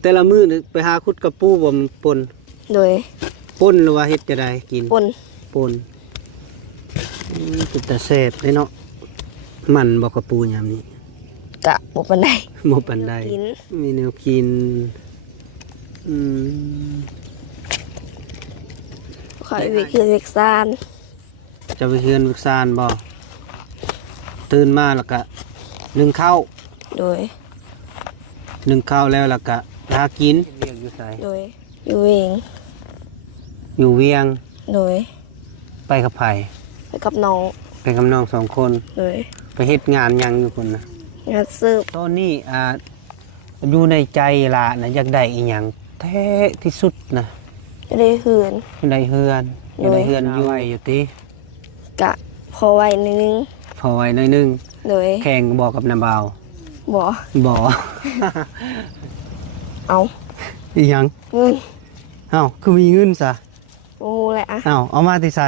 แต่ละมื้อนี่ไปหาขุดกระปูบ่มันปนโดยปนหรือว่าเฮ็ดจะได้กินปนเป็นตาแซ่บเลยเนาะมันบ่กระปูยามนี้กะบ่ปานใดบ่ปานใดมีแนวกินขอยวิคือเล็กซานจะไปเฮือนวิกซานบ่ตื่นมาแล้วก็นึ่งข้าวโดยนึ่งข้าวแล้วก็หากินเรียกอยู่ไสโดยอยู่เองอยู่เวียงโดยไปกับไผไปกับน้อง2 คนโดยไปเฮ็ดงานยังอยู่พุ่นน่ะงานสืบตอนนี้อยู่ในใจล่ะนะอยากได้อีหยังแท้ที่สุดนะจะได้เฮือนได้เฮือนอยู่อยู่ติกะพอไว้นิดนึงพอไว้หน่อยนึงโดยแข่งบอกกับน้าบ่าวบ่เอาอีหยังเงินคือมีเงินซะโอ้แหละเอามาที่ไส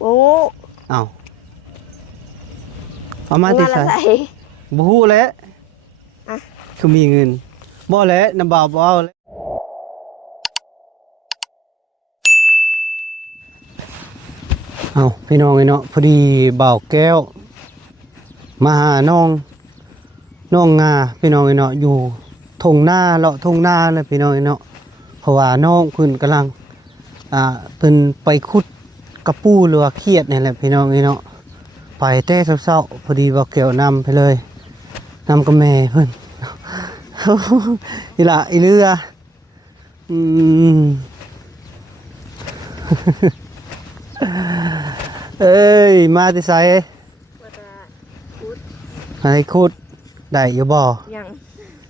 โอ้เอามาที่ไสบ่ฮู้แหละคือมีเงินบ่แหละน้าบ่าวบ่เอาแหละพี่น้องเนาะพอดีบ่าวแก้วมาหาน้องงาพี่น้องเนาะอยู่ทงหน้าเลาะทงหน้าเลยพี่น้องเนาะเพราะว่าน้องเพิ่นกำลังเพิ่นไปขุดกระปูหรือว่าเขียดนี่แหละพี่น้องเนาะไปแต่เช้าๆพอดีบ่าวแก้วนำไปเลยนำกับแม่เพิ่นอีหล่ะอีเรือเอ้ยมาที่ไสให้ขุดได้อยู่บ่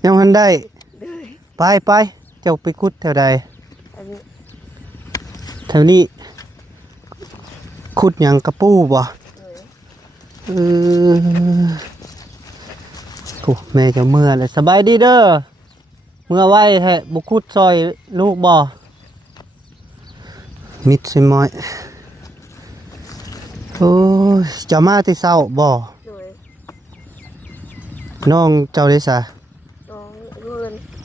ยังมันได้ไปเจ้าไปขุดแถวใดแถวนี้ขุดหยังกระปูบ่แม่จะเมื่อเลยสบายดีเด้อเมื่อไว้แท้บ่ขุดซอยลูกบ่มิดสิม้อยโอ้ยจะมาที่เช้าบ่น้องเจ้าได้ซะ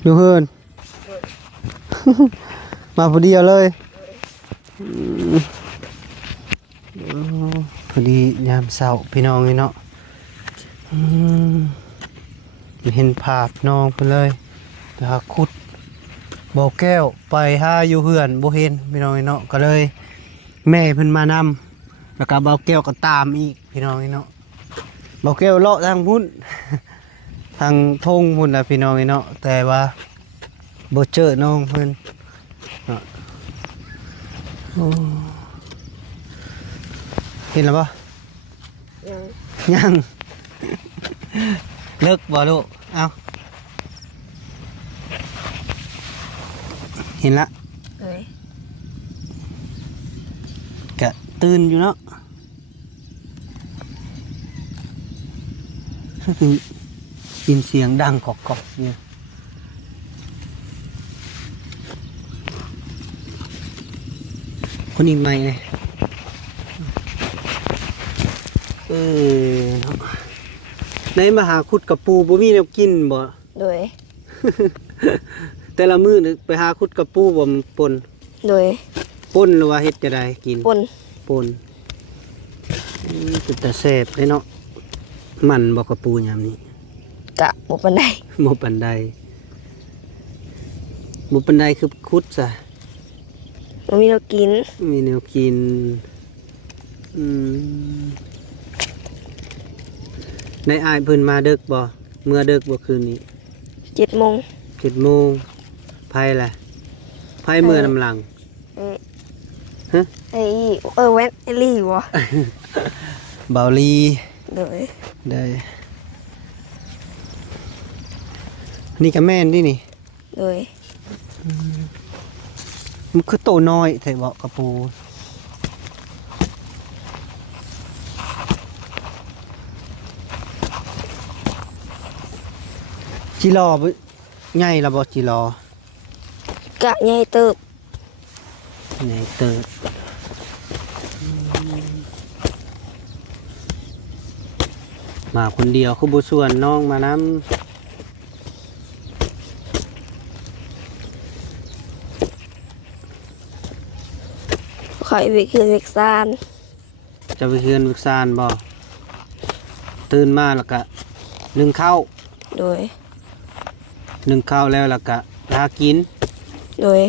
อยู่เฮือนมาพอดีเลยพอดียามเช้าพี่น้องนี่เนาะเห็นภาพน้องไปเลยไปหาขุดบ่อแก้วไปหาอยู่เฮือนบ่เห็นพี่น้องนี่เนาะก็เลยแม่เพิ่นมานำแล้วก็บ่อแก้วก็ตามอีกพี่น้องนี่เนาะบ่อแก้วเลาะทางพุ่นทางทงพุ่นล่ะพี่น้องนี่เนาะแต่ว่าบ่เจอน้องเพิ่นเห็นแล้วป่ะยังเลิกบ่ลูกเอาเห็นละกะตื่นอยู่เนาะยินเสียงดังกอกๆเนี่ยคนอีกไหมเลยในมหาขุดกระปูบ่มีแนวกินบ่โดยแต่ละมื้อนี่ไปหาขุดกระปูบ่มันปนโดยปนหรือว่าเฮ็ดจะได้กินปนเป็นตาแซ่บเลยเนาะมันบ่กระปูยามนี้กะบ่ปานใดบ่ปานใดคือขุดซะมีแนวกินในอ้ายเพิ่นมาดึกบ่เมื่อดึกบ่คืนนี้7 โมงไผล่ะไผเมื่อนำหลังฮะแว่นไอลี่บ่เบาลีได้นี่ก็แม่นดินี่มันคือโตน้อยแท้บ่กระปูจิรอใหญ่ละบ่จิรอกะใหญ่เติบมาคนเดียวคือบ่ส่วนน้องมานำ ข่อยไปคืนเวกซาน จะไปเฮือนวิกซานบ่ตื่นมาแล้วก็นึ่งข้าว โดย นึ่งข้าวแล้วก็หากิน โดย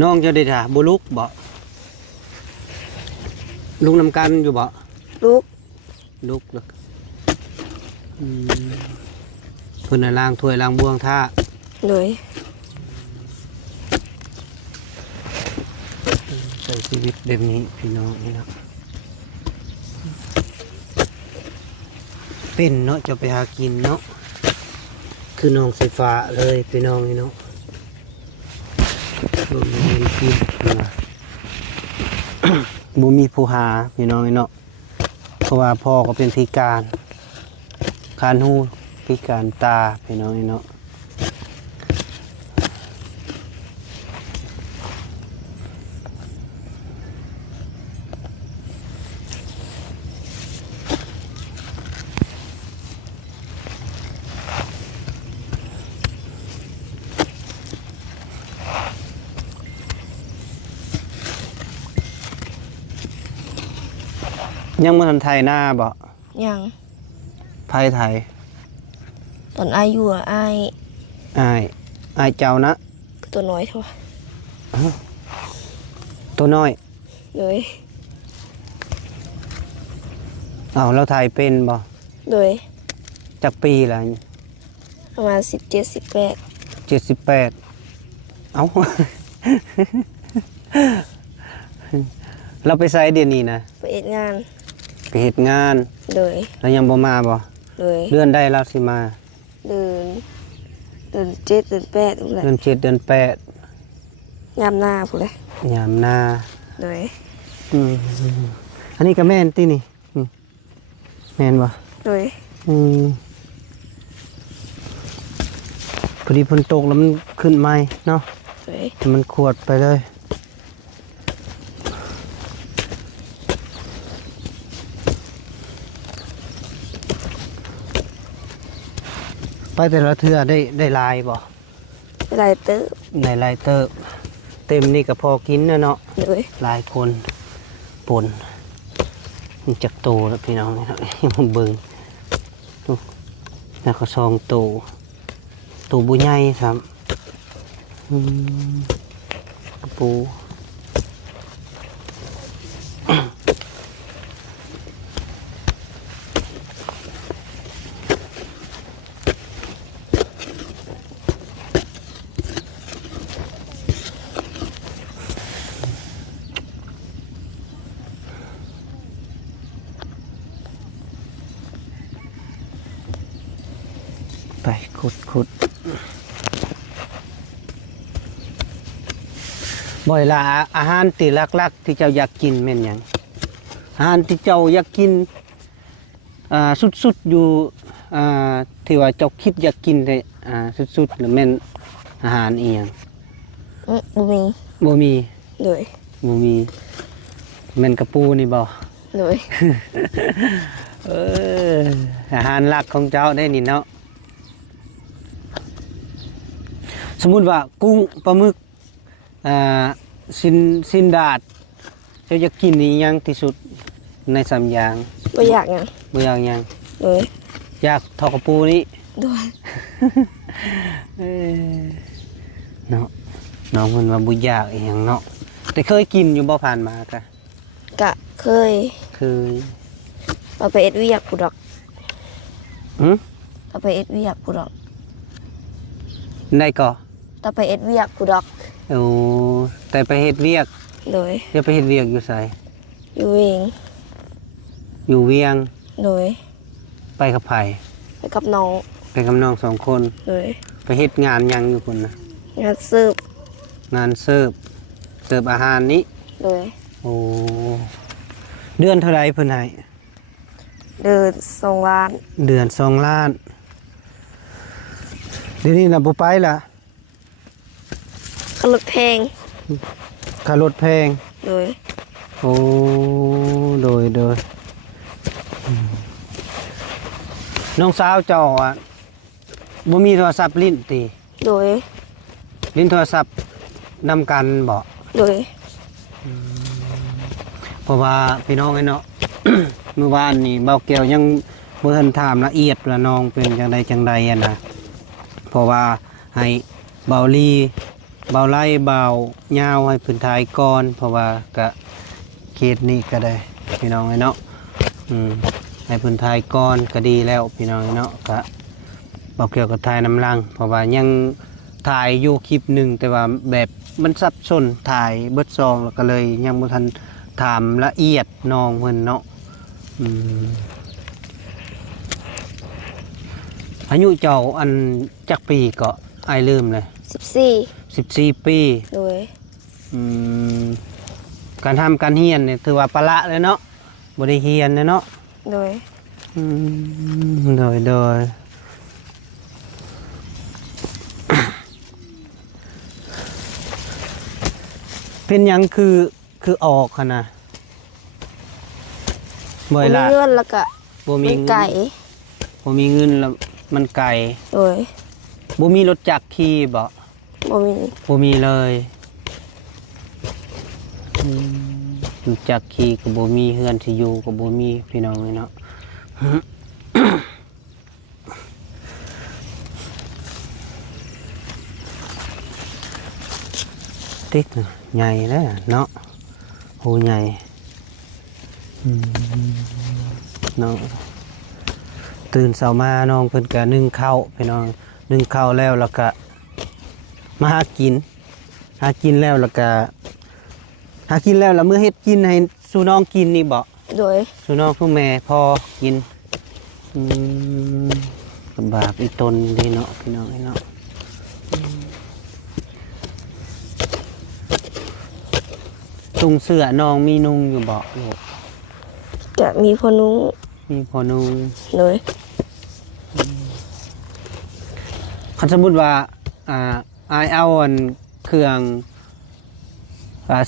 น้องจะได้ถ่าบ่ลุกบ่ลุกนำกันอยู่บ่ ลูก ลุกแล้วเพิ่นน่ะล้างถ้วยล้างบวงท่า โดย ใช้ชีวิตแบบนี้พี่น้องนี่เนาะเป็นเนาะจะไปหากินเนาะคือน้องไฟฟ้าเลยพี่น้องนี่เนาะบ่มีเงินกินนะ บ่มีผู้หาพี่น้องนี่เนาะเพราะว่าพ่อก็เป็นพิการคานหูพิการตาพี่น้องนี่เนาะยังบ่ทันไทยหน้าบ่ ยัง ไผไทย ตอนอายุอะอาย อ้ายเจ้านะ ตัวน้อยเท่า ตัวน้อย โดย อ้าวเราไทยเป็นบ่ โดย จักปีละ ประมาณ17-18 78เอ้า เราไปไสเดี๋ยวนี้นะ ไปเอ็ดงาน ไปเฮ็ดงาน โดย แล้วยังบ่มาบ่ โดย เดือนใดเราสิมา เดือน7เดือน8นั่นแหละ เดือน7เดือนยามหน้าพู้นเลย 8ยามหน้า โดย อืมอันนี้ก็แม่นตินี่แม่นบ่ โดย อืมพอดีฝนตกแล้วมันขึ้นใหม่เนาะ โดย มันขวดไปเลยไปแต่ละเทื่อได้ลายบ่ เวลาเตอร์ ในลายเติบเต็มนี่ก็พอกินเนาะ โดย หลายคนปนมันจักโตแล้วพี่น้องนี่เนาะ ยังเบิ่งดูแล้วก็ซองโตบุใหญ่ครับปู ไปขุดบ่อยละอาหารที่ลักๆที่เจ้าอยากกินแม่นหยังอาหารที่เจ้าอยากกินสุดๆอยู่ที่ว่าเจ้าคิดอยากกินได้สุดๆหรือแม่นอาหารอีหยัง บ่มี บ่มี โดย บ่มีแม่นกระปูนี่บ่ โดย อาหารหลักของเจ้าได้นี่เนาะสมมุติว่ากุ้งปลาหมึกสินดาดเจ้าจะกินนี่ยังที่สุดในสามอย่าง บ่อยากหยัง บ่อยากหยัง โดย อยากทอดกระปูนี่ โดย เนาะน้องเพิ่นว่าบ่อยากอีหยังเนาะแต่เคยกินอยู่บ่ผ่านมากะ กะเคย เคย เอาไปเอ็ดเวียกผู้ดอก หึ เอาไปเอ็ดเวียกผู้ดอก ได้ก่อ เอาไปเอ็ดเวียกผู้ดอก โอ้แต่ไปเฮ็ดเวียก โดย จะไปเฮ็ดเวียกอยู่ไส อยู่เอง อยู่เวียง โดย ไปกับไผ ไปกับน้อง ไปกับน้องสองคน โดย ไปเฮ็ดงานหยังอยู่พุ่นน่ะ งานสืบ งานเสิร์ฟอาหารนี้ โดย โอ้เดือนเท่าไรเพิ่นให้ เดิน2 ล้าน เดือน2 ล้าน เดี๋ยวนี้น่ะบ่ไปล่ะ ก็ลดแพง ค่ารถแพง โดย โอ้โดยน้องสาวเจ้าอ่ะบ่มีโทรศัพท์ลิ้นติ โดย ลิ้นโทรศัพท์นำกันบ่ โดย เพราะว่าพี่น้องไอ้เนาะ เมื่อวานนี่เบาแก้วยังบ่ทันถามละเอียดว่าน้องเป็นจังใดอะนะเพราะว่าให้เบาลีเบาไล่เบายาวให้พื้นทายก่อนเพราะว่าก็เขตนี้ก็ได้พี่น้องไอ้เนาะให้พื้นทายก่อนก็ดีแล้วพี่น้องไอ้เนาะก็เบาแก้วก็ถ่ายน้ำลังเพราะว่ายังถ่ายอยู่คลิปหนึงแต่ว่าแบบมันสับสนถ่ายเบิดซองแล้วก็เลยยังบ่ทันถามละเอียดน้องเพิ่นเนาะอายุเจ้าอันจักปีก็อายลืมเลย14 ปีโดยการทำการเฮียนเนี่ยถือว่าประละเลยเนาะบ่ได้เฮียนเลยเนาะโดยโดยเป็นหยังคือออกค่ะนะบ่อยละ มีเงินแล้วก็ บ่มีเงิน ไก่ บ่มีเงินแล้วมันไกล โดย บ่มีรถจักรขี่บ่ บ่มีเลยรถจักรขี่ก็บ่มีเฮือนสิอยู่ก็บ่มีพี่น้องเนาะ ติ๊กใหญ่แล้วเนาะโหใหญ่น้องตื่นเช้ามาน้องเพิ่นก็นึ่งข้าวพี่น้องนึ่งข้าวแล้วก็มาหากินแล้วแล้วเมื่อเฮ็ดกินให้สู่น้องกินนี่บ่ โดย สู่น้องสู่แม่พอกินลำบากอีตนดีเนาะพี่น้องเนาะตุงเสื้อน้องมีนุ่งอยู่บ่ลูก จะมีพอนุ่ง มีพอนุ่ง โดย คันสมมุติว่าอายเอาอันเครื่อง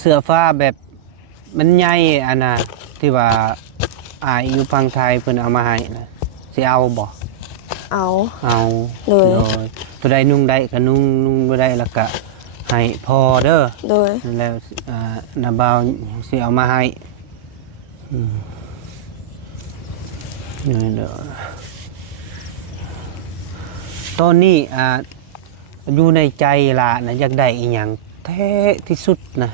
เสื้อฟ้าแบบมันใหญ่อันน่ะที่ว่าอายอยู่ฝั่งไทยเพิ่นเอามาให้นะสิเอาบ่เอาเลยตัวใดนุ่งได้ก็นุ่งบ่ได้แล้วก็ให้พอเด้อโดยแล้วนาบ่าวสิเอามาให้นี่เด้อตอนนี้อยู่ในใจล่ะนะอยากได้อีหยังแท้ที่สุดนะ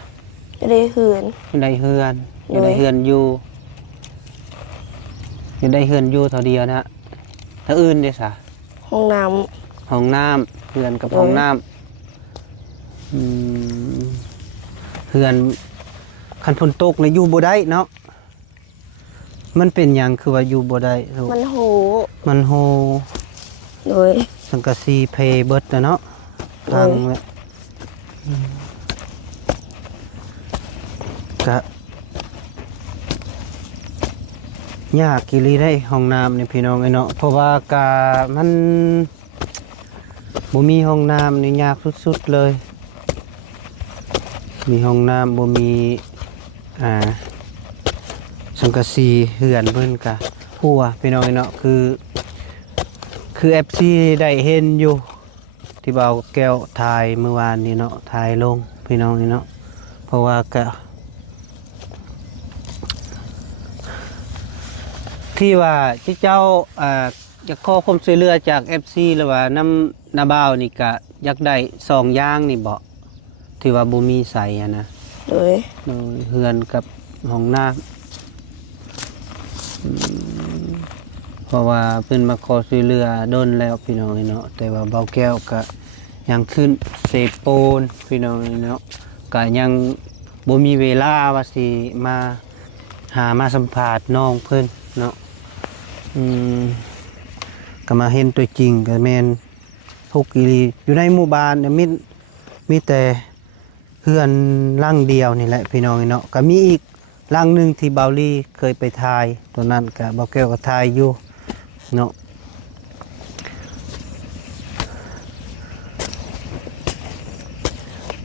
จะได้เฮือนอยากได้เฮือนอยู่อยากได้เฮือนอยู่เท่าเดียวนะถ้าอื่นเด้ซะห้องน้ำเฮือนกับห้องน้ำเฮือนคันฝนตกเลยอยู่บ่ได้เนาะมันเป็นหยังคือว่าอยู่บ่ได้มันโหโดยสังกะสีเพเบิดนะเนาะทางไว้กะยากกิริได้ห้องน้ำนี่พี่น้องไอ้เนาะเพราะว่ากะมันบ่มีห้องน้ำนี่ยากสุดๆเลยมีห้องน้ำบ่มีสังกะสีเหือนเพิ่นกะหัวพี่น้องไอ้เนาะคือ FC ได้เห็นอยู่ที่เบาแก้วถ่ายเมื่อวานนี้เนาะถ่ายลงพี่น้องนี่เนาะเพราะว่าก็ที่ว่าเจ้าจะขอความช่วยเหลือจาก FC หรือว่าน้ำนาบ่าวนี่ก็อยากได้2อย่างนี่บ่ที่ว่าบ่มีใส่นะโดยเฮือนกับห้องน้ำเพราะว่าเพิ่นมาขอช่วยเหลือโดนแล้วพี่น้องเนาะแต่ว่าเบาแก้วก็ยังขึ้นเศษปูนพี่น้องเนาะก็ยังบ่มีเวลาว่าสิมาหามาสัมภาษณ์น้องเพิ่นเนาะก็มาเห็นตัวจริงก็แม่นทุกข์อีหลีอยู่ในหมู่บ้านเนี่ยมีแต่เฮือนหลังเดียวนี่แหละพี่น้องเนาะก็มีอีกหลังนึงที่เบาลี่เคยไปถ่ายตัวนั้นก็เบาแก้วก็ถ่ายอยู่เนาะ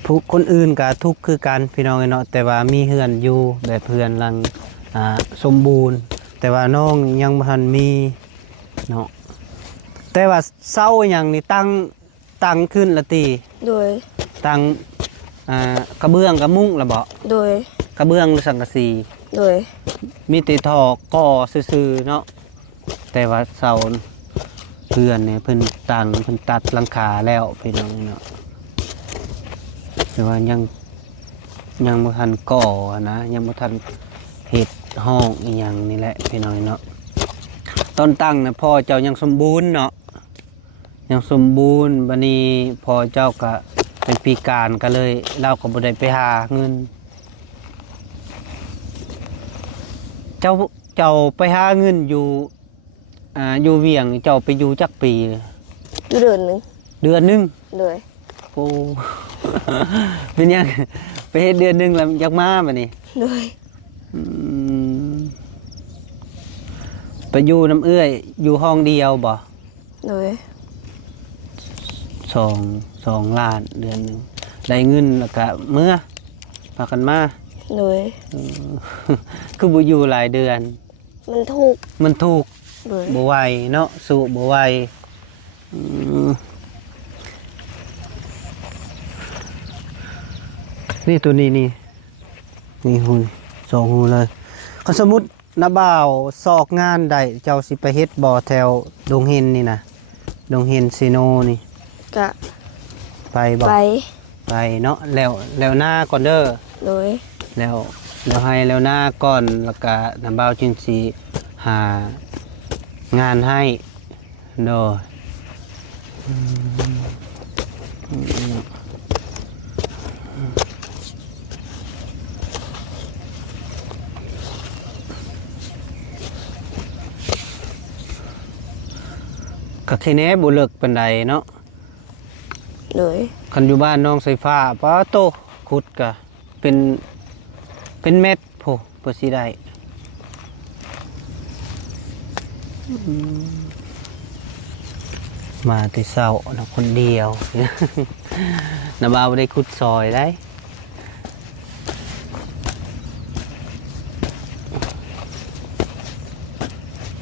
ผู้คนอื่นก็ทุกข์คือกันพี่น้องเนาะแต่ว่ามีเฮือนอยู่แบบเฮือนหลังสมบูรณ์แต่ว่าน้องยังบ่ทันมีเนาะแต่ว่าเศร้าอย่างนี้ตั้งขึ้นละตีโดย ตั้งกระเบื้องกระมุ้งละบ่ โดย กระเบื้องหรือสังกะสี โดย มีติทอก่อซื่อๆเนาะแต่ว่าเสาเพื่อนเนี่ยเพิ่นตั้งเพิ่นตัดหลังคาแล้วพี่น้องเนาะแต่ว่ายังบ่ทันก่อนะยังบ่ทันเฮ็ดห้องอีหยังนี่แหละพี่น้องเนาะตอนตั้งนะพ่อเจ้ายังสมบูรณ์เนาะยังสมบูรณ์บัดนี้พ่อเจ้าก็เป็นปีการก็เลยเราก็บ่ได้ไปหาเงินเจ้าไปหาเงินอยู่อยู่เวียงเจ้าไปอยู่จักปีเลย อยู่เดือนหนึง เดือนหนึง โดย โอ้ เป็นยังไปเฮ็ดเดือนหนึงแล้วอยากมาบัดนี้ โดย อืมไปอยู่น้ำเอื้อยอยู่ห้องเดียวบ่ โดย สองล้านเดือนหนึงได้เงินแล้วก็เมื่อพากันมา โดย คือบ่อยู่หลายเดือน มันถูก มันถูก โดย บ่ไหวเนาะสู้บ่ไหวอืมนี่ตัวนี้นี่หุ่นสองหูเลยคันสมมุตินาบ่าวซอกงานได้เจ้าสิไปเฮ็ดบ่อแถวดงเห็นนี่นะดงเห็นซีโนนี่ กะ ไปบ่ ไป ไปเนาะแล้วหน้าก่อนเด้อ โดย แล้วให้แล้วหน้าก่อนแล้วก็นาบ่าวจึงสิหางานให้โดยก็แค่นี้บ่เลิกปานใดเนาะ โดย คันอยู่บ้านน้องไฟฟ้าป้าโตขุดก็เป็นเม็ดโพเพื่อสิได้มาแต่เช้านะคนเดียว น้าบ่าวบ่ได้ขุดซอยได้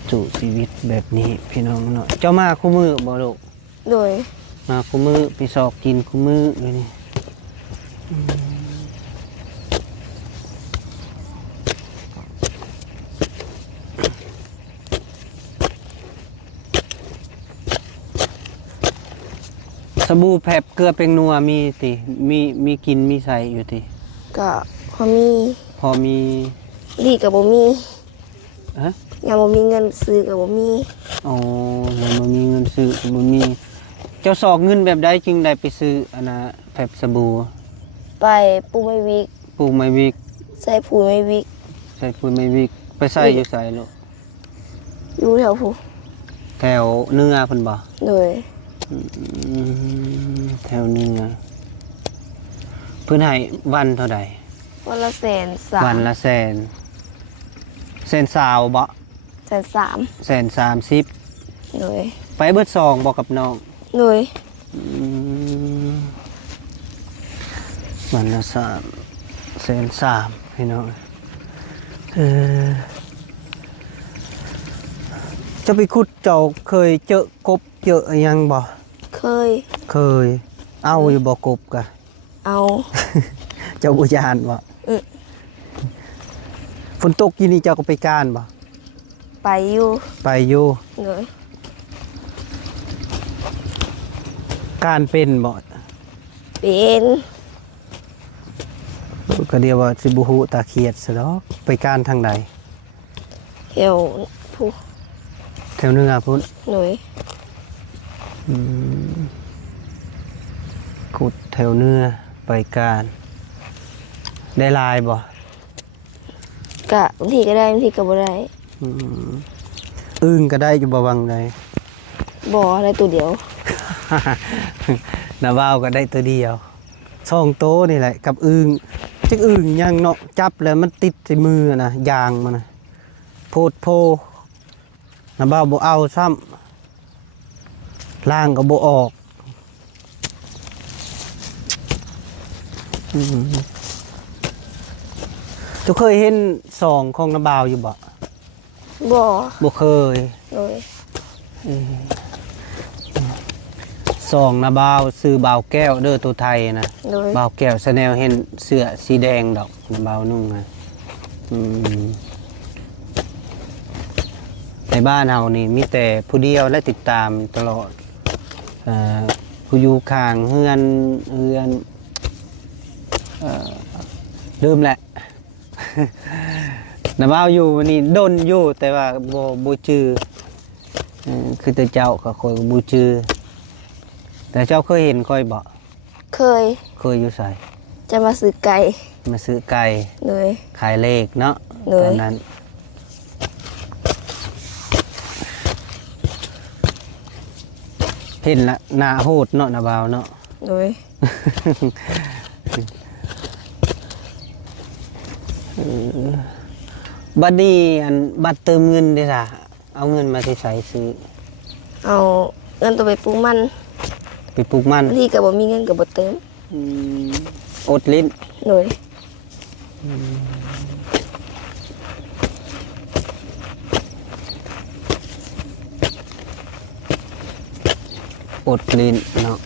สู่ชีวิตแบบนี้พี่น้องเนาะเจ้ามาคู่มือบ่ลูก โดย มาคู่มือไปสอกกินคู่มือเลยนี่สบู่แผบเกลือเป็นนัวมีติมีกินมีใส่อยู่ติ กะพอมี พอมี ดีกับบ่มี ฮะ ยังบ่มีเงินซื้อกับบ่มี อ๋อยังบ่มีเงินซื้อบ่มีเจ้าสอกเงินแบบใดจึงได้ไปซื้ออันน่ะแผบสบู่ ไปปูไม่วิก ปลูกไม้วิก ใส่ปูไม่วิก ใส่ปุ๋ยไม้วิกไปใส่อยู่ใส่ลูก อยู่แถวผู้ แถวเนื้อเพิ่นบ่ โดย แถวเนื้อเพิ่นให้วันเท่าใด วันละแสนสาม วันละแสนสาวบ่ แสนสาม 130 โดย ไปเบิดซองบ่กับน้อง โดย วันละ330,000พี่น้องจะไปขุดเจ้าเคยเจอกบเจอหยังบ่ เคย เคยเอาอยู่บ่กบกะ เอา เจ้าบ่ยานบ่ อือ ฝนตกกินนี่เจ้าก็ไปการบ่ ไปอยู่ ไปอยู่ โดย การเป็นบ่ เป็น ก็เดียวว่าสิบ่ฮู้ตาเขียดซะดอกไปการทางใด แถวผู้ แถวเนื้อพุ่น โดย ขุดแถวเนื้อไปการได้ลายบ่ กะบางทีก็ได้บางทีก็บ่ได้ อึ้งก็ได้อยู่บ่วังใด บ่ได้ตัวเดียว นาบ่าวก็ได้ตัวเดียวช่องโตนี่แหละกับอึ้งจักอึ้งยังเนาะจับแล้วมันติดใส่มือนะยางมันนะโพดโพนาบ่าวบ่เอาซ้ำล่างก็บ่ออกเจ้าเคยเห็นสองของนาบ่าวอยู่บ่ บ่ บ่เคย โดย ซองนะบ่าวซื้อบ่าวแก้วเด้อตัวไทยนะ โดย บ่าวแก้วสแนลเห็นเสื้อสีแดงดอกนะบ่าวนุ่งนะในบ้านเฮานี่มีแต่ผู้เดียวและติดตามตลอดผู้อยู่ข้างเฮือนลืมแหละ นะบ่าวอยู่นี่ดนอยู่แต่ว่าบ่จื้อคือแต่เจ้าก็คอยบ่จื้อแต่เจ้าเคยเห็นค่อยบ่ เคย เคยอยู่ไส จะมาซื้อไก่ มาซื้อไก่ เลย ขายเลขเนาะ เลย ตอนนั้นเห็นละหน้าโหดเนาะนะบ่าวเนาะ เลย บัดนี้อันบัตรเติมเงินได้ล่ะเอาเงินมาที่ใส่ซื้อ เอาเงินตัวไปปลูกมัน ไปปลูกมัน บางทีก็บ่มีเงินก็บ่เติม อดลิ้น เลย อดลิ้นเนาะ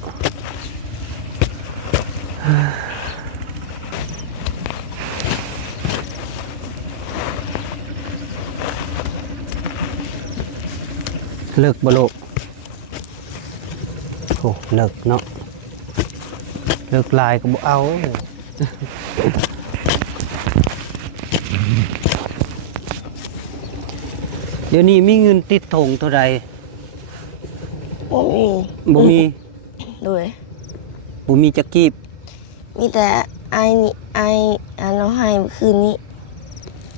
เลิกบ่ลูกโอ้เลิกเนาะเลิกลายก็บ่เอาเดี๋ยวนี้มีเงินติดถงเท่าใด บ่มี บ่มี เลย บ่มีจักกีบ มีแต่ไอ้นี่ไอ้อันเราให้เมื่อคืนนี้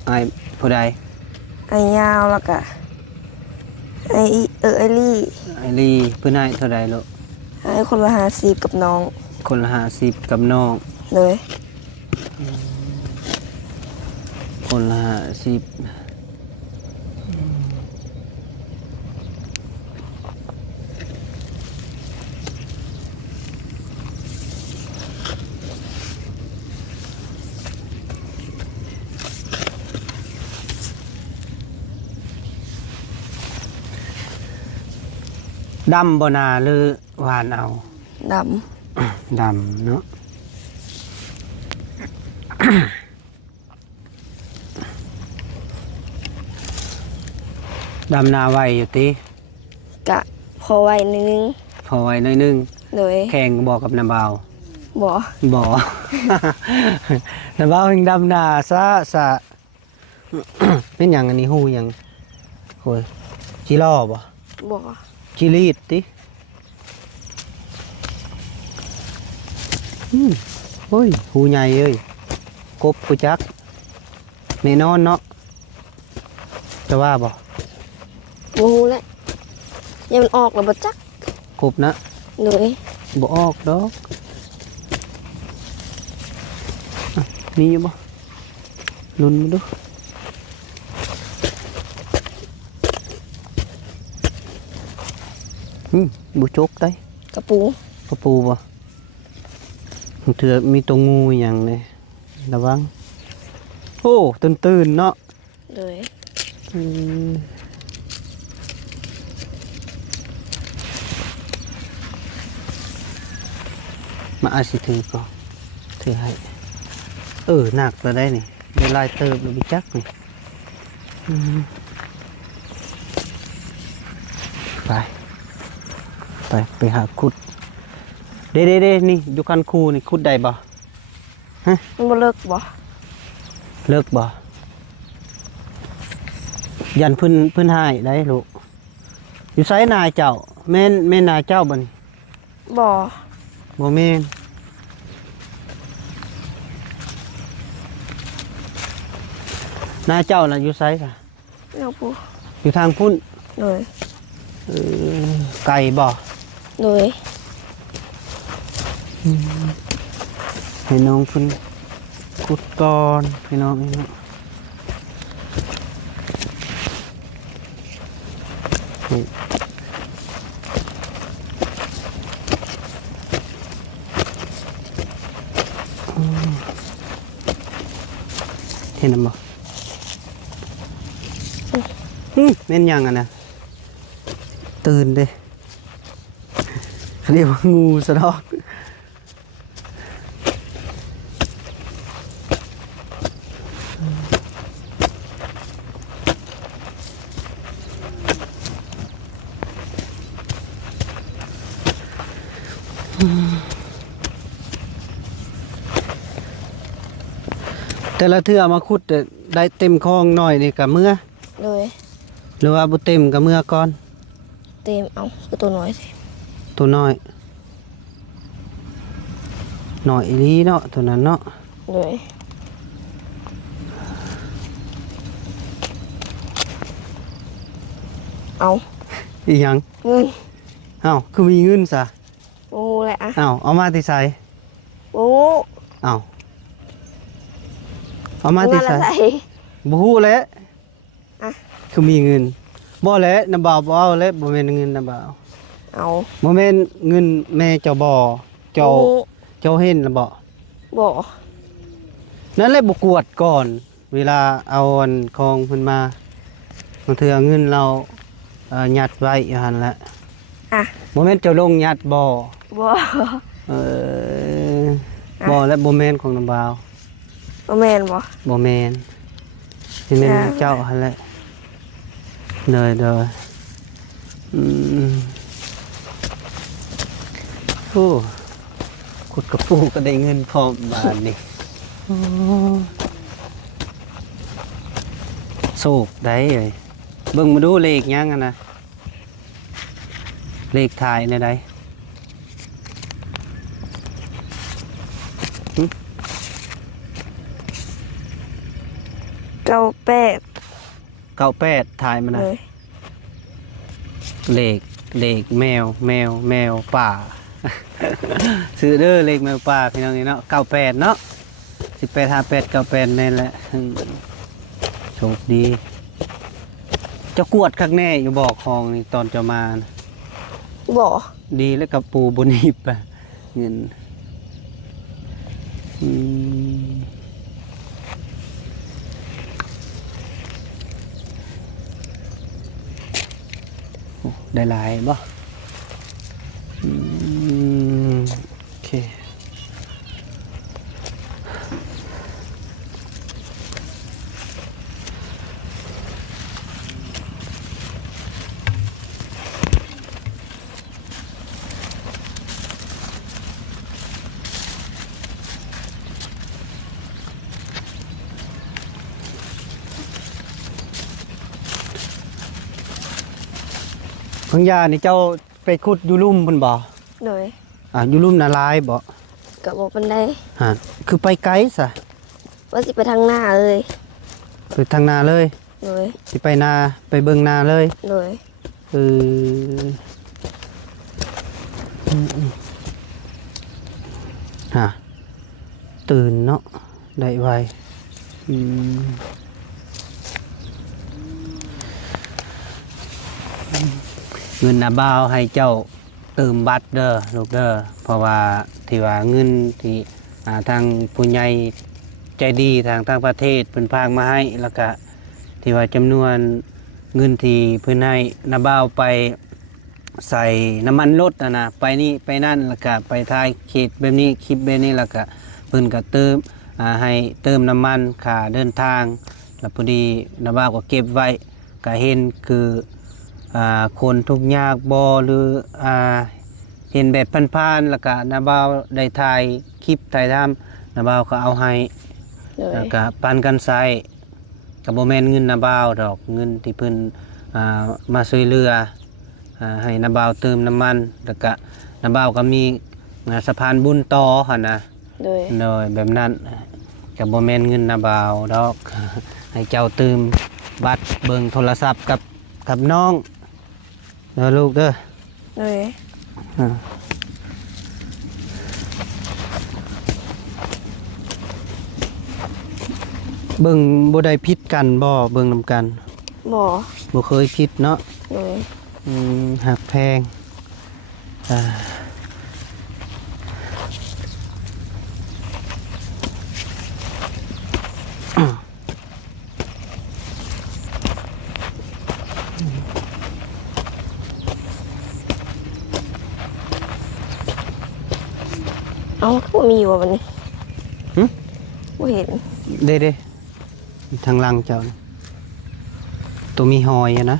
อ้ายผู้ใด ไอ้ยาวแล้วก็ไอ้ไอ้ลี่ ไอลีเพิ่นให้เท่าใดลูก ให้คนละ50กับน้อง คนละ50กับน้อง เลย คนละ50ดำบ่นาหรือหวานเอา ด ดำเนาะ ดำนาไวอยู่ติ ำกะพอไว้นิดนึง พอไว้หน่อยนึง เลย แข่งบอกกับน้ำเบา บ่ บ่ น้ำเบาเฮงดำนาซะ เป็นหยังอันนี้ฮู้หยังโอ้ยจิล่อบ่ บ่ จิรีดติโอ้ยฮู้ใหญ่เอ้ยกบกูจักแน่นอนเนาะจะว่าบ่ บ่ฮู้แหละยังมันออกแล้วบ่จัก กบนะ เลย บ่ออกดอกอ่ะมีอยู่บ่ลุ้นมาดูบุจกได้ กระปู กระปูบ่เถื่อมีตัวงูอหย่างเลยระวังโอ้ตื่นเนาะ เลย อืมมาอาสิถือก่อนถือให้หนักแล้วได้นี่ได้ลายเติบแล้วไปจักนี่อืมไปหาขุดเด้นี่อยู่กันคูนี่ขุดได้บ่ มันบ่เลิกบ่ เลิกบ่ยันเพิ่นหายได้ลูกอยู่ไสนายเจ้าแม่นนายเจ้าบ่นี่ บ่ บ่แม่นนายเจ้าน่ะอยู่ไสค่ะ เอาปู อยู่ทางพุ่น เลย ไก่บ่ เลย ให้น้องเพิ่นขุดก่อนพี่น้องนี่เนาะนี่เห็นบ่แม่นยังอ่ะนะตื่นเด้ เรียกว่างูซะดอกแต่ละเทื่อมาขุดได้เต็มคลองหน่อยนี่กับเมื่อ เลย หรือว่าบ่เต็มกับเมื่อก่อน เต็มเอาคือตัวน้อยสิ ตัวน้อยหน่อยอีหลีเนาะตัวนั้นเนาะ เลยเอา อีหยัง เงิน อ้าวคือมีเงินซะ โอ้แหละอะ อ้าวเอามาที่ไส โอ้ อ้าวเอามาที่ เงิน ไส ละใส่ บ่ฮู้แหล้ว อะ คือมีเงินบ่แหล้วน้ำบ่าวบ่เอาแหล้วบ่แม่นเงินน้ำบ่าว เอา บ่แม่นเงินแม่เจ้าบ่เจ้า โอ้ เจ้าเห็นแล้วบ่ บ่ นั่นแหละบ่กวดก่อน เวลาเอาอันของเพิ่นมาบางเทื่อเงินเรายัดไว้อยู่หั่นแหละ อ่ะ บ่แม่นเจ้าลงยัดบ่ บ่ เออบ่และบ่แม่นของน้ำบ่าว บ่แม่นบ่ บ่แม่นสิแม่น จ้า เจ้าหั่นแหละเด้ออืมโอ้ขุดกระปูก็ได้เงินพร้อมบาทนี่โอ้สูบได้เลยเบิ่งมาดูเลขยังอะนะเลขถ่ายในใด 98 98ถ่ายมานะ เลย เลขแมวป่า ซื้อเด้อเลขแมวป่าพี่น้องนี่เนาะ98เนาะ1858 98แม่นแหละอืมโชคดีเจะกวดคักแน่อยู่บอกคองนี่ตอนจะมานะ บ่ ดีแล้วกับปูบนหิบอะเงินอืมโอ้ได้หลายบ่อืมโอเคพังยานี่เจ้าไปขุดอยู่ลุ่มเพิ่นบ่ เลย อยู่ลุ่มนาลายบ่ ก็บ่ปานใด ฮะคือไปไกลซะ ว่าสิไปทางหน้าเลย คือทางนาเลย เลย สิไปนาไปเบิ่งนาเลย เลย เออฮะตื่นเนาะได้ไวอืมเงินนาบ่าวให้เจ้าเติมบัตรเด้อลูกเด้อเพราะว่าที่ว่าเงินที่ทางผู้ใหญ่ใจดีทางประเทศเพิ่นพากมาให้แล้วก็ที่ว่าจำนวนเงินที่เพิ่นให้นาบ่าวไปใส่น้ำมันรถนะไปนี่ไปนั่นแล้วก็ไปท้ายเขตแบบนี้คลิปแบบนี้แล้วก็เพิ่นก็เติมให้เติมน้ำมันค่าเดินทางแล้วพอดีนาบ่าวก็เก็บไว้ก็เห็นคือคนทุกข์ยากบ่หรือเห็นแบบผ่านๆแล้วก็นาบ่าวได้ถ่ายคลิปถ่ายทำนาบ่าวก็เอาให้ เลย แล้วก็ปันกันใช้กับโบแมนเงินนาบ่าวดอกเงินที่เพิ่นมาช่วยเหลือให้นาบ่าวเติมน้ำมันแล้วก็นาบ่าวก็มีสะพานบุญต่อหั่นนะ เลย โดยแบบนั้นกับโบแมนเงินนาบ่าวดอก ให้เจ้าเติมบัตรเบิ่งโทรศัพท์กับน้องเด้อลูกเด้อ เลย อ่าเบิ่งบ่ได้พิษกันบ่เบิ่งนำกัน บ่ บ่เคยพิษเนาะ เลย หักแพง เอาคือมีอยู่วันนี้ หึ บ่เห็น เด้ทางหลังเจ้าน่ะตัวมีหอยอะนะ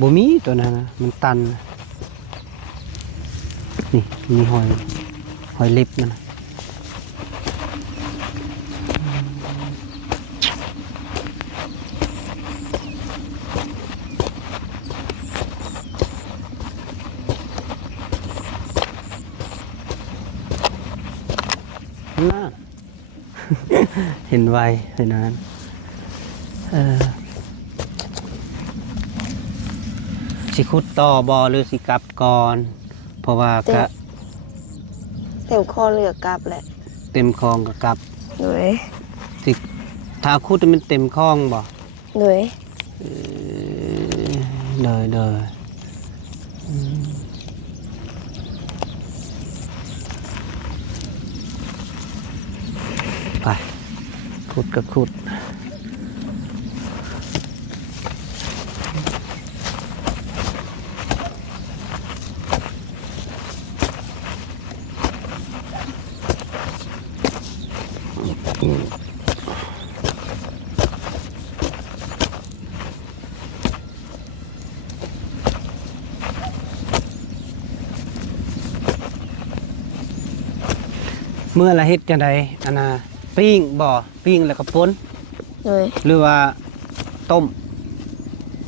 บ่มีตัวนั้นนะมันตันนะนี่มีหอยเล็บนั่นนะน่า เห็นไวเห็นนั้นสิขุดต่อบอหรือสิกลับก่อน เพราะว่าก็ เต็มคอเรือกลับแหละ เต็มคลองก็กลับ โดย สิถ้าขุดมันเต็มคลองบ่ โดย เดยไปขุดก็ขุดเมื่อละเฮ็ดจังไดอันน่ะปิ้งบ่ปิ้งแล้วก็ป่น โดย หรือว่าต้ม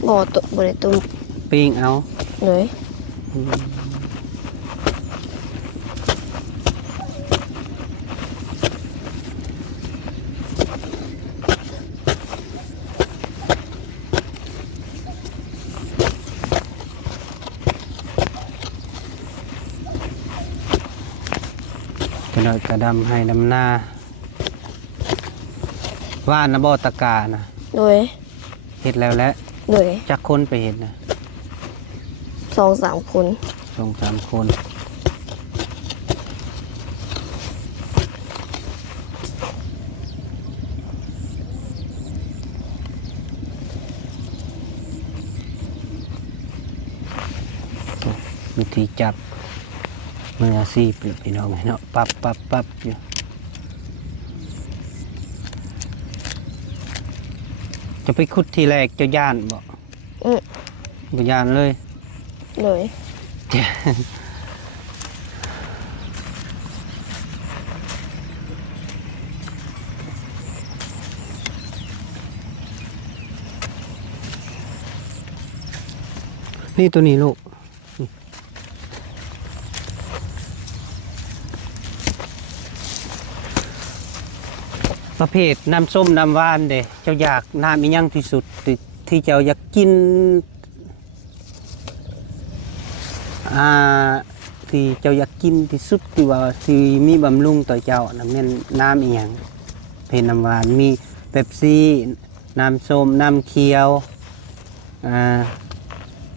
บ่ตุบ่ได้ตุ้ม ปิ้งเอา โดย จะน้อยกระดำให้ดำหน้าว่านนะบ่ตะกานะ โดย เฮ็ดแล้วแหละ โดย จักคนไปเฮ็ดนะ 2-3 คน 2-3 คนวิธีจับมืออาชีพเลยพี่น้องเนาะปั๊บอยู่จะไปขุดทีแรกเจะย่านบ่ บ่ย่านเลย โดย นี่ตัวนี้ลูกประเภทน้ำส้มน้ำหวานเด้เจ้าอยากน้ำอีหยังที่สุดที่เจ้าอยากกินที่เจ้าอยากกินที่สุดที่ว่าที่มีบำรุงต่อเจ้านะแม่นน้ำอีหยังเพนน้ำหวานมีเป๊ปซี่น้ำส้มน้ำเขียว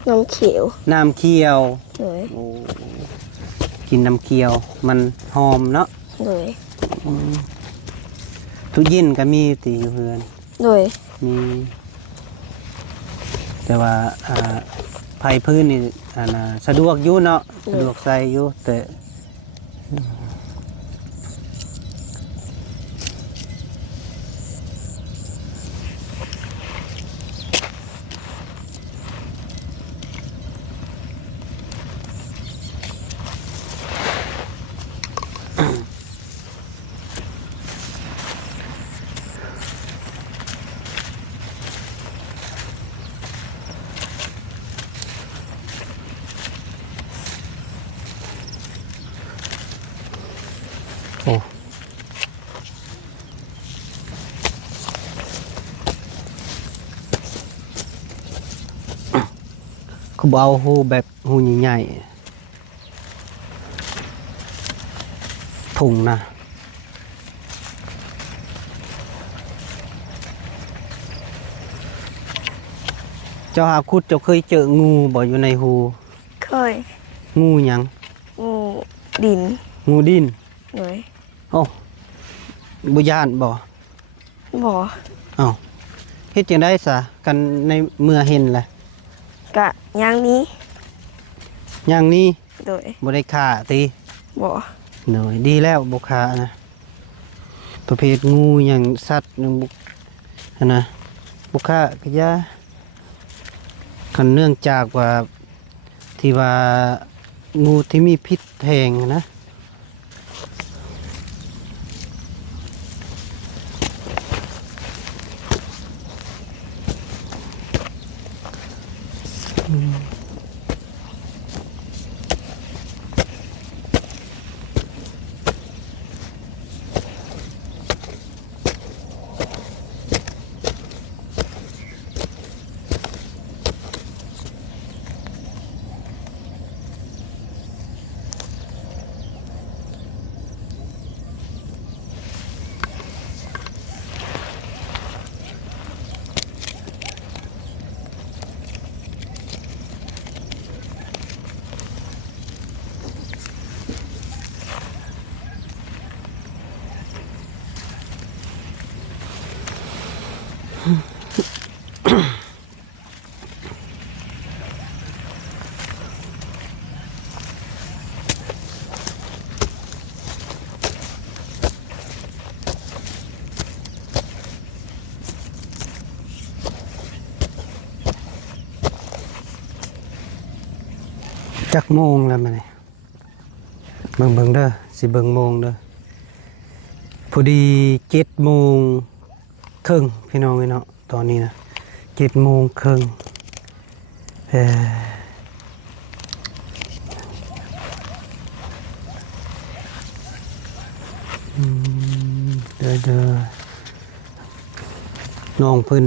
น้ำเขียว น้ำเขียว โดย กินน้ำเขียวมันหอมเนาะ โดย ทุเย็นก็มีตีอยู่เพื่อน โดย มีแต่ว่าไผ่พื้นนี่สะดวกอยู่เนาะสะดวกใส่อยู่แต่โอ้เขาเอาหูแบบหูใหญ่ๆถุงนะเจ้าหาคุดเจ้าเคยเจองูบ่อยู่ในหู เคย งูหยัง งูดิน งูดิน โดย โอ้บุญานบ่ บ่ เอ้าเฮ็ดจังได้ซะกันในเมื่อเห็นแหละ กะย่างนี้ อย่างนี้ โดย บ่ได้ฆ่าติ บ่ หน่อยดีแล้วบุคานะประเภทงูอย่างสัตว์อย่างบุนะบุคากะยาคันเนื่องจากว่าที่ว่างูที่มีพิษแทงนะจักโมงแล้วมาเนี่ยเบิ่งเด้อสิเบิ่งโมงเด้อพอดี7:30พี่น้องเนาะตอนนี้นะ7:30เด้อน้องเพิ่น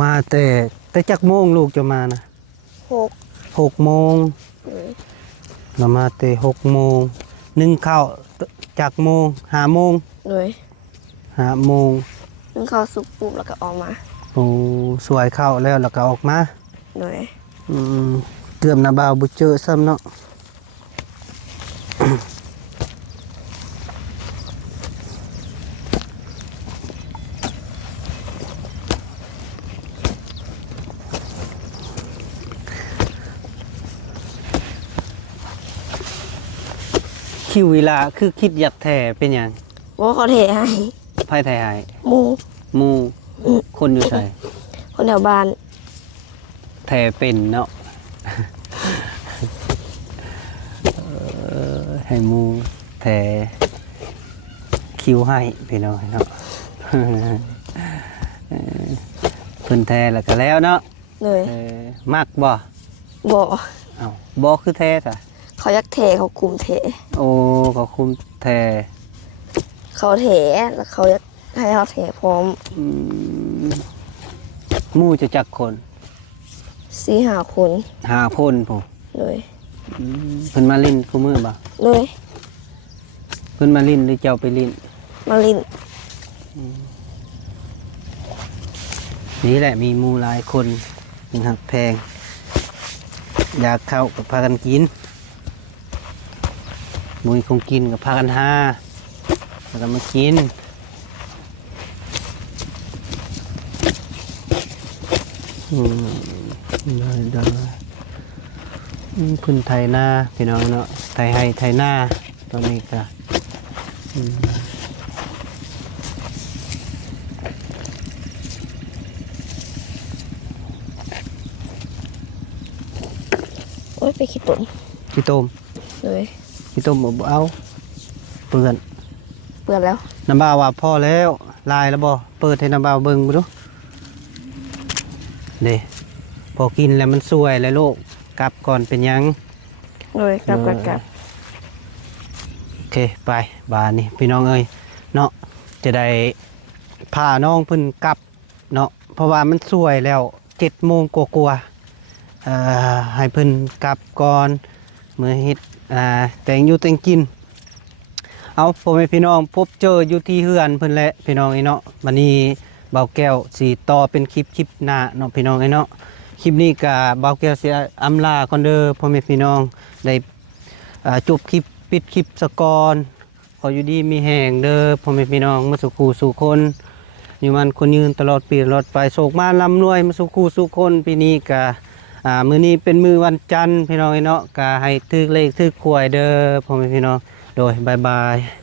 มาแต่จักโมงลูกจะมานะ6:00เรามาแต่6:00นึ่งข้าวจากโมง5:00เลย5:00นึ่งข้าวสุกปุ๊บแล้วก็ออกมา โอ้สวยข้าวแล้วก็ออกมา เลย เกือบนาบาวบุเจอซ้ำเนาะ คิวเวลาคือคิดอยากแถ่เป็นอย่าง ว่าเขาเทให้ ไพ่ไทยหาย หมู หมูคนอยู่ใส่ คนแถวบ้าน แถ่เป็นเนาะ ให้หมูแถ่คิวให้พี่น้องเนาะ เพิ่นแถ่แล้วก็แล้วเนาะ เลย มักบ่ บ่ เอ้าบ่คือแท้จ้ะ เขายักเทเขาคุมเท โอ้เขาคุมแท้ เขาเทแล้วเขายักให้เขาเทพร้อม หมู่จะจักคน 4-5 คน 5 คนผม เลย เพิ่นมาลิ้นคู่มือบ่ เลย เพิ่นมาลิ้นหรือเจ้าไปลิ้น มาลิน นี่แหละมีหมู่หลายคนยังหักแพงอยากเข้ากับพากันกินมุ้ยคงกินกับพากันหาแล้วก็มากินได้พื้นไทยหน้าพี่น้องเนาะไทยให้ไทยหน้าตอนนี้ก็โอ้ยไปขี้ตุ่ม ขี้ต้ม เลย ขี้ต้มบ่เอาเปื่อน เปื่อนแล้ว น้ำบ่าวว่าพ่อแล้วลายแล้วบ่เปิดให้น้ำบ่าวเบิ่งบ่ดูเด้พอกินแล้วมันสวยแล้วลูกกลับก่อนเป็นยัง เลยกลับ โอเคไปบานนี่พี่น้องเอ้ยเนาะจะได้พาน้องเพิ่นกลับเนาะเพราะว่ามันสวยแล้ว7:00กว่าให้เพิ่นกลับก่อนเมื่อเฮ็ดแต่งอยู่แต่งกินเอาพ่อแม่พี่น้องพบเจออยู่ที่เฮือนเพิ่นแหละพี่น้องไอ้เนาะวันนี้เบาแก้วสิต่อเป็นคลิปหน้าเนาะพี่น้องไอ้เนาะคลิปนี้ก็เบาแก้วสิอำลาก่อนเด้อพ่อแม่พี่น้องได้จบคลิปปิดคลิปสกอนขออยู่ดีมีแห่งเด้อพ่อแม่พี่น้องมาสู่คู่สู่คนอยู่มันคนยืนตลอดปีตลอดไปโศกมาลำรวยมาสู่คู่สู่คนปีนี้ก็ มื้อนี้เป็นมื้อวันจันทร์พี่น้องเนาะก็ให้ทึกเลขทึกหวยเด้อพ่อแม่พี่น้องโดยบ๊ายบาย